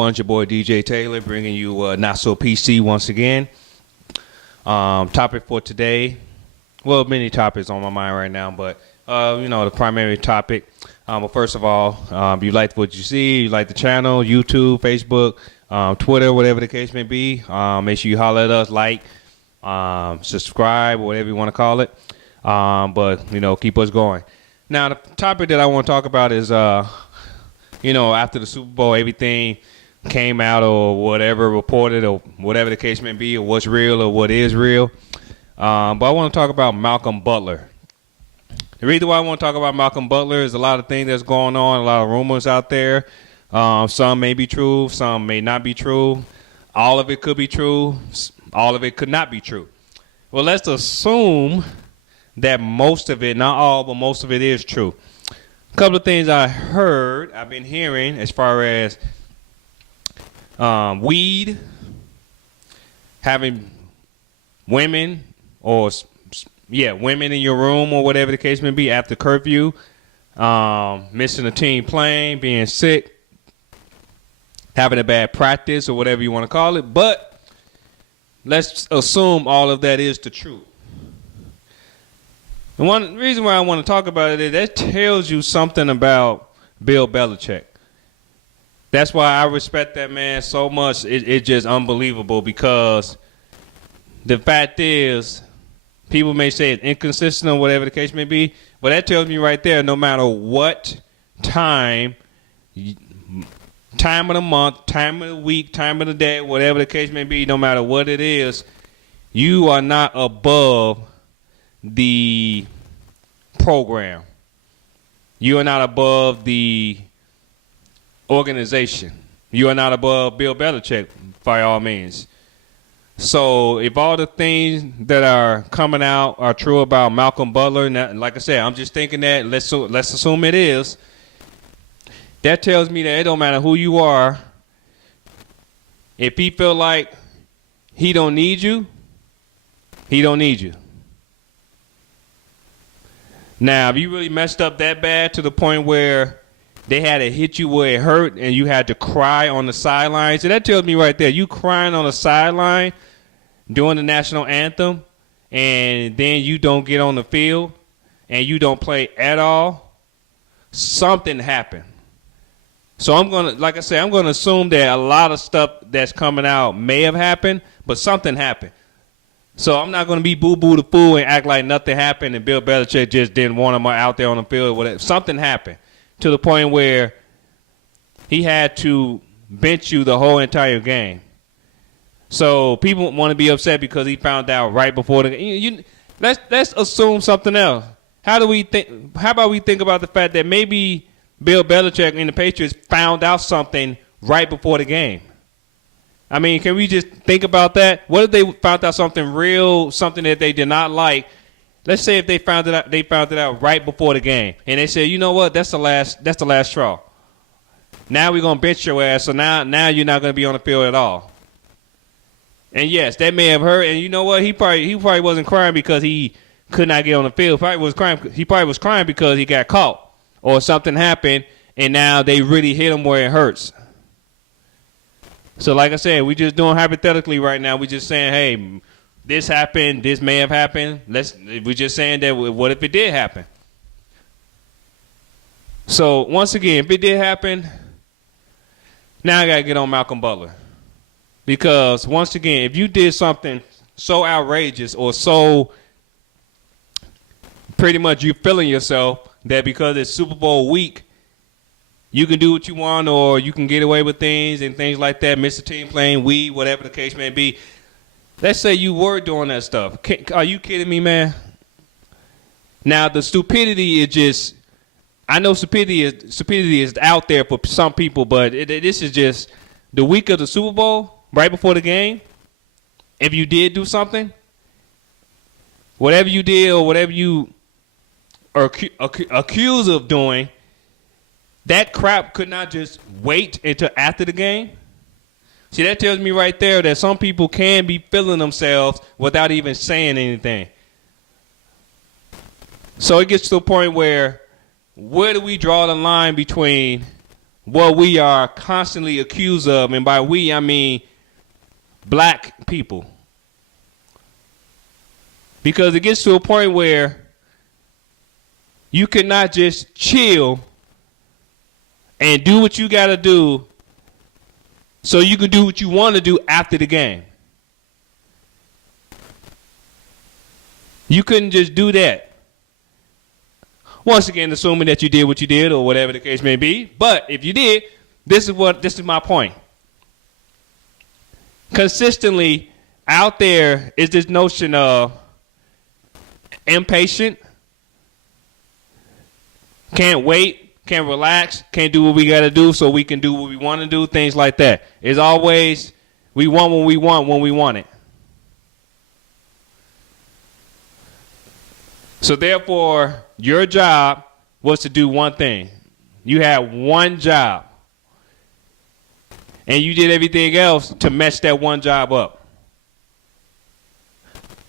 everyone. It's your boy DJ Taylor bringing you Not So PC once again. Topic for today. Well, many topics on my mind right now, but the primary topic. But first of all, if you like what you see, you like the channel, YouTube, Facebook, Twitter, whatever the case may be, make sure you holler at us, like, subscribe, whatever you want to call it. But keep us going. Now, the topic that I want to talk about is, after the Super Bowl, everything came out or whatever reported or whatever the case may be, or what's real or what is real. But I want to talk about Malcolm Butler. The reason why I want to talk about Malcolm Butler is a lot of things that's going on, a lot of rumors out there. Some may be true, some may not be true. All of it could be true. All of it could not be true. Well, let's assume that most of it, not all, but most of it is true. A couple of things I've been hearing as far as weed, having women women in your room or whatever the case may be after curfew, missing a team plane, being sick, having a bad practice or whatever you want to call it. But let's assume all of that is the truth. And one reason why I want to talk about it is that tells you something about Bill Belichick. That's why I respect that man so much. It's just unbelievable because the fact is, people may say it's inconsistent or whatever the case may be, but that tells me right there, no matter what time of the month, time of the week, time of the day, whatever the case may be, no matter what it is, you are not above the program. You are not above the organization. You are not above Bill Belichick, by all means. So if all the things that are coming out are true about Malcolm Butler, and like I said, I'm just thinking that let's assume it is. That tells me that it don't matter who you are. If he feel like he don't need you, he don't need you. Now, if you really messed up that bad to the point where they had to hit you where it hurt and you had to cry on the sideline, so that tells me right there, you crying on the sideline during the national anthem, and then you don't get on the field and you don't play at all, something happened. So I'm going to assume that a lot of stuff that's coming out may have happened, but something happened. So I'm not going to be boo-boo the fool and act like nothing happened and Bill Belichick just didn't want him out there on the field or whatever. Something happened to the point where he had to bench you the whole entire game. So people want to be upset because he found out right before the game. Let's assume something else. How about we think about the fact that maybe Bill Belichick and the Patriots found out something right before the game? I mean, can we just think about that? What if they found out something real, something that they did not like? Let's say if they found it out right before the game, and they said, you know what, that's the last straw. Now we're gonna bench your ass, so now you're not gonna be on the field at all. And yes, that may have hurt. And you know what, he probably wasn't crying because he could not get on the field. He probably was crying because he got caught or something happened, and now they really hit him where it hurts. So like I said, we just doing hypothetically right now. We just saying, hey, this happened, this may have happened. We're just saying that what if it did happen? So once again, if it did happen, now I got to get on Malcolm Butler. Because once again, if you did something so outrageous or so pretty much you feeling yourself that because it's Super Bowl week, you can do what you want or you can get away with things and things like that, miss a team playing, weed, whatever the case may be. Let's say you were doing that stuff. Are you kidding me, man? Now, the stupidity is just, I know stupidity is out there for some people, but this is just the week of the Super Bowl, right before the game. If you did do something, whatever you did or whatever you are accused of doing, that crap could not just wait until after the game. See, that tells me right there that some people can be feeling themselves without even saying anything. So it gets to a point where do we draw the line between what we are constantly accused of, and by we I mean black people. Because it gets to a point where you cannot just chill and do what you got to do so you can do what you want to do after the game. You couldn't just do that. Once again, assuming that you did what you did or whatever the case may be. But if you did, this is my point. Consistently out there is this notion of impatient, can't wait, can't relax, can't do what we got to do so we can do what we want to do, things like that. It's always we want what we want when we want it. So therefore, your job was to do one thing. You had one job. And you did everything else to mess that one job up.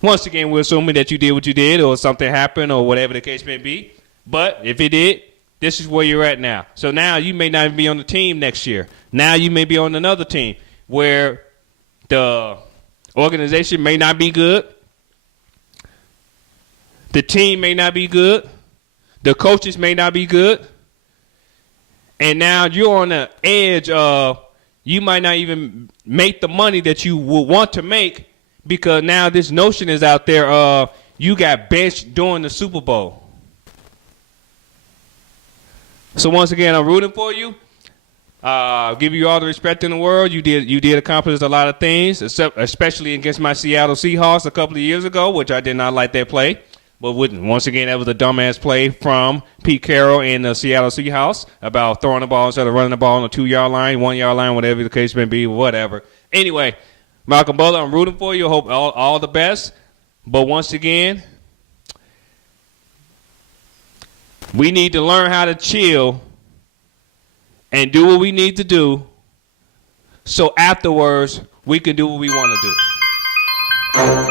Once again, we're assuming that you did what you did or something happened or whatever the case may be. But if it did, this is where you're at now. So now you may not even be on the team next year. Now you may be on another team where the organization may not be good. The team may not be good. The coaches may not be good. And now you're on the edge of you might not even make the money that you would want to make because now this notion is out there of you got benched during the Super Bowl. So once again, I'm rooting for you. Give you all the respect in the world. You did accomplish a lot of things, especially against my Seattle Seahawks a couple of years ago, which I did not like that play. But once again, that was a dumbass play from Pete Carroll and the Seattle Seahawks about throwing the ball instead of running the ball on the 2-yard line, 1-yard line, whatever the case may be, whatever. Anyway, Malcolm Butler, I'm rooting for you. Hope all the best. But once again, we need to learn how to chill and do what we need to do so afterwards we can do what we want to do.